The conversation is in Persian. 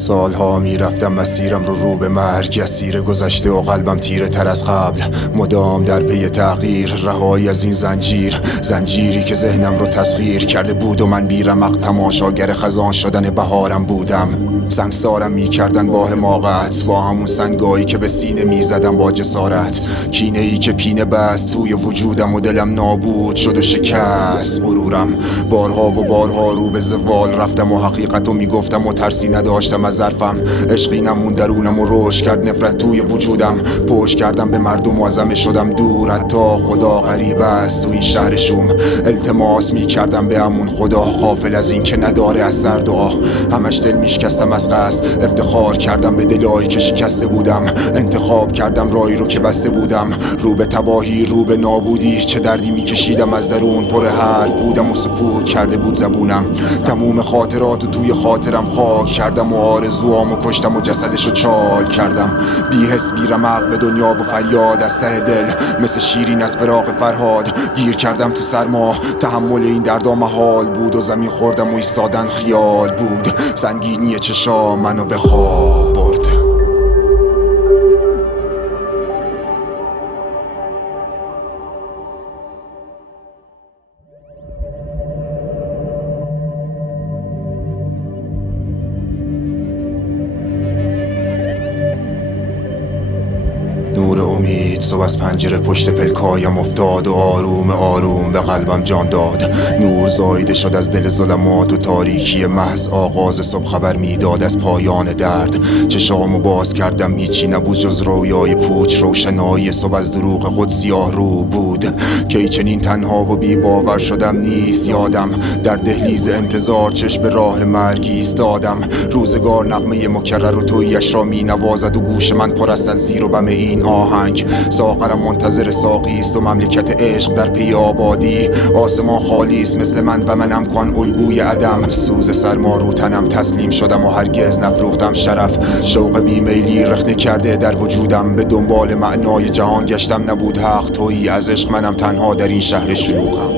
سالها میرفتم مسیرم رو به مرگ، اسیر گذشته و قلبم تیره تر از قبل، مدام در پی تغییر، رهایی از این زنجیری که ذهنم رو تسخیر کرده بود و من بیرمق تماشاگر خزان شدن بهارم بودم. سنگسارم میکردن با حماقت، با همون سنگایی که به سینه میزدم با جسارت، کینه ای که پینه بست توی وجودم و دلم نابود شد و شکست غرورم. بارها و بارها رو به زوال رفتم و حقیقتو میگفتم و ترسی نداشتم از ظرفم. عشقی نمون درونم و روش کرد نفرت توی وجودم، پشت کردم به مردم و ازمه شدم دور، حتی خدا غریب است تو این شهر شوم. التماس میکردم به همون خدا، غافل از این که نداره از سر دعا. همش دل میشکستم از قصد، افتخار کردم به دلایی که شکسته بودم، انتخاب کردم رایی رو که بسته بودم. رو به تباهی، رو به نابودی، چه دردی میکشیدم از درون، پر حرف بودم و سکوت کرده بود زبونم. تموم خاطراتو توی خاطرم خاک کردم و آرزوامو کشتم و جسدشو چال کردم. بی حس بی رمق به دنیا و فریاد از ته دل، مثل شیرین از فراق فرهاد گیر کردم تو سرما. تحمل این دردا محال بود و زمین خوردم و ایستادن خیال بود. سنگینی چشام منو به خواب برد. نور امید صبح از پنجره پشت پلکایم افتاد و آروم آروم به قلبم جان داد. نور زایده شد از دل ظلمات و تاریکی محض، آغاز صبح خبر میداد از پایان درد. چشامو باز کردم، هیچی نبود جز رویای پوچ، روشنایی صبح از دروغ خود سیاه رو بود. کی چنین تنها و بی باور شدم نیست یادم، در دهلیز انتظار چشم به راه مرگ ایستادم. روزگار نغمه مکرر و تویش را می نوازد و گوش من پر است از زیر و بم این آهنگ. ساغرم منتظر ساقی است و مملکت عشق در پی آبادی. آسمان خالی است مثل من و منم کان الگوی عدم. سوز سرما رو تنم تسلیم شدم و هرگز نفروختم شرف. شوق بیمیلی رخنه کرده در وجودم، به دنبال معنای جهان گشتم، نبود حق تویی از عشق، منم تنها در این شهر شلوغم.